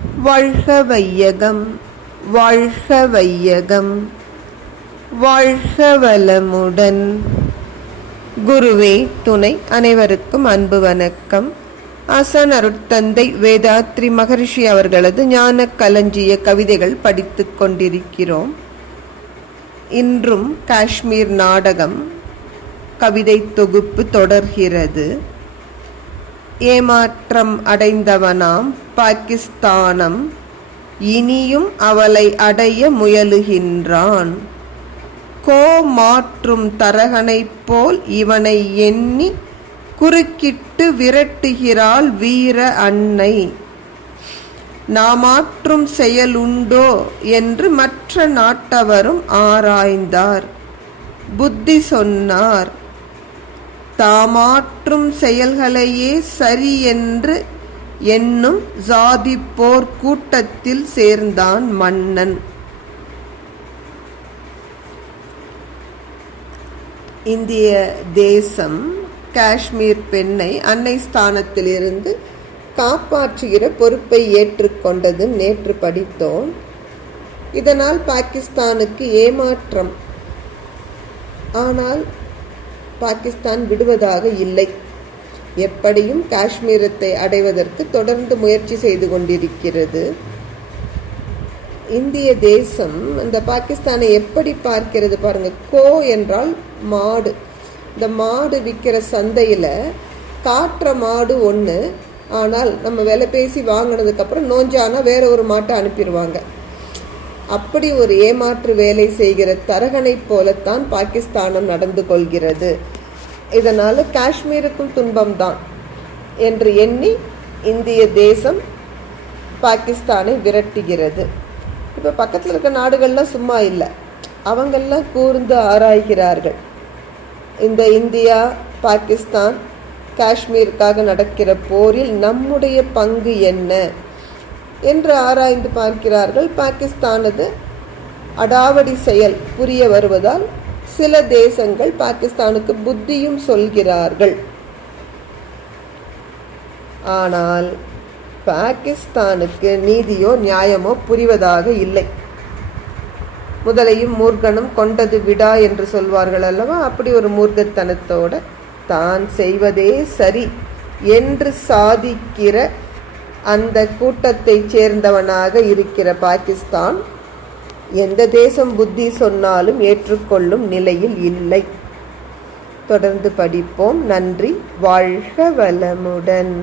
வாழ்க வையகம், வாழ்க வையகம், வாழ்க வளமுடன். குருவே துணை. அனைவருக்கும் அன்பு வணக்கம். ஆசான் அருட்தந்தை வேதாத்ரி மகரிஷி அவர்களது ஞான களஞ்சிய கவிதைகள் படித்து கொண்டிருக்கிறோம். இன்றும் காஷ்மீர் நாடகம் கவிதை தொகுப்பு தொடர்கிறது. ஏமாற்றம் அடைந்தவனாம் பாகிஸ்தானம் இனியும் அவளை அடைய முயலுகின்றான். மாற்றும் தரகனைப் போல் இவனை எண்ணி குறுக்கிட்டு விரட்டுகிறாள் வீர அன்னை. நாமாற்றும் செயலுண்டோ என்று மற்ற நாட்டவரும் ஆராய்ந்தார். புத்தி சொன்னார். தாமாற்றும் செயல்களையே சரி என்று என்னும் ஜாதி போர் கூட்டத்தில் சேர்ந்தான் மன்னன். இந்திய தேசம் காஷ்மீர் பெண்ணை அன்னை ஸ்தானத்திலிருந்து காப்பாற்றுகிற பொறுப்பை ஏற்றுக்கொண்டது நேற்று படித்தோம். இதனால் பாகிஸ்தானுக்கு ஏமாற்றம். ஆனால் பாகிஸ்தான் விடுவதாக இல்லை. எப்படியும் காஷ்மீரத்தை அடைவதற்கு தொடர்ந்து முயற்சி செய்து கொண்டிருக்கிறது. இந்திய தேசம் அந்த பாகிஸ்தானை எப்படி பார்க்கிறது பாருங்க. என்றால் மாடு. இந்த மாடு விற்கிற சந்தையில் காட்டுற மாடு ஒன்று, ஆனால் நம்ம விலை பேசி வாங்கினதுக்கப்புறம் நோஞ்சானா வேற ஒரு மாட்டை அனுப்பிடுவாங்க. அப்படி ஒரு ஏமாற்று வேலை செய்கிற தரகனை போலத்தான் பாகிஸ்தானம் நடந்து கொள்கிறது. இதனால் காஷ்மீருக்கும் துன்பம்தான் என்று எண்ணி இந்திய தேசம் பாகிஸ்தானை விரட்டுகிறது. இப்போ பக்கத்தில் இருக்க நாடுகள்லாம் சும்மா இல்லை, அவங்கெல்லாம் கூர்ந்து ஆராய்கிறார்கள். இந்த இந்தியா பாகிஸ்தான் காஷ்மீருக்காக நடக்கிற போரில் நம்முடைய பங்கு என்ன என்று ஆராய்ந்து பார்க்கிறார்கள். பாகிஸ்தானது அடாவடி செயல் புரிய வருவதால் சில தேசங்கள் பாகிஸ்தானுக்கு புத்தியும் சொல்கிறார்கள். ஆனால் பாகிஸ்தானுக்கு நீதியோ நியாயமோ புரிவதாக இல்லை. முதலையும் மூர்க்கனும் கொண்டது விடா என்று சொல்வார்கள் அல்லவா? அப்படி ஒரு மூர்க்கத்தனத்தோட தான் செய்வதே சரி என்று சாதிக்கிற அந்த கூட்டத்தை சேர்ந்தவனாக இருக்கிற பாகிஸ்தான் எந்த தேசம் புத்தி சொன்னாலும் ஏற்றுக்கொள்ளும் நிலையில் இல்லை. தொடர்ந்து படிப்போம். நன்றி. வாழ்க வளமுடன்.